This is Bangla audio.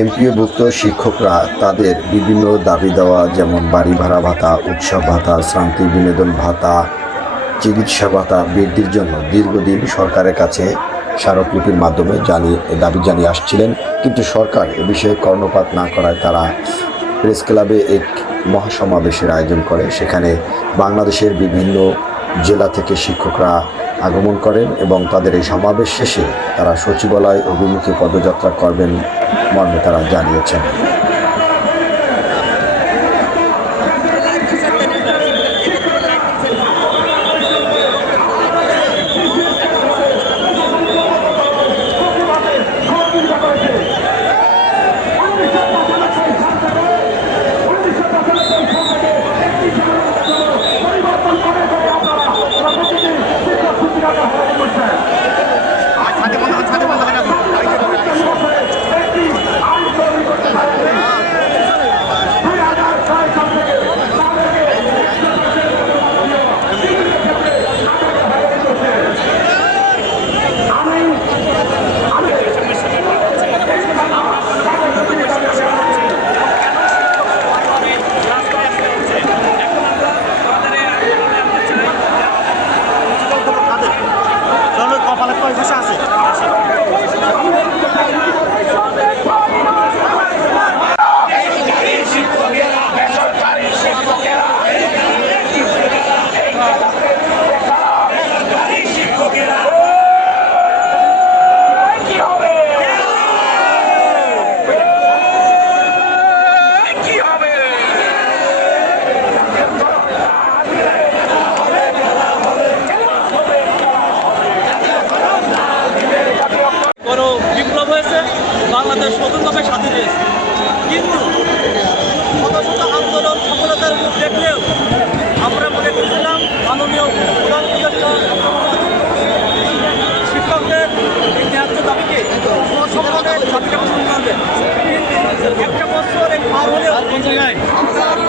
এমপিওভুক্ত শিক্ষকরা তাদের বিভিন্ন দাবি দেওয়া, যেমন বাড়ি ভাড়া ভাতা, উৎসব ভাতা, শ্রান্তি বিনোদন ভাতা, চিকিৎসা ভাতা বৃদ্ধির জন্য দীর্ঘদিন সরকারের কাছে স্মারকলিপির মাধ্যমে জানিয়ে, দাবি জানিয়ে আসছিলেন। কিন্তু সরকার এ বিষয়ে কর্ণপাত না করায় তারা প্রেস ক্লাবে এক মহাসমাবেশের আয়োজন করে। সেখানে বাংলাদেশের বিভিন্ন জেলা থেকে শিক্ষকরা আগমন করেন এবং তাদের এই সমাবেশ শেষে তারা সচিবালয় অভিমুখে পদযাত্রা করবেন মর্মে তারা জানিয়েছেন। শিক্ষকদের ন্যায্য দাবিকে সফলতার দাবিকে কিন্তু একটা বছর পার হলেও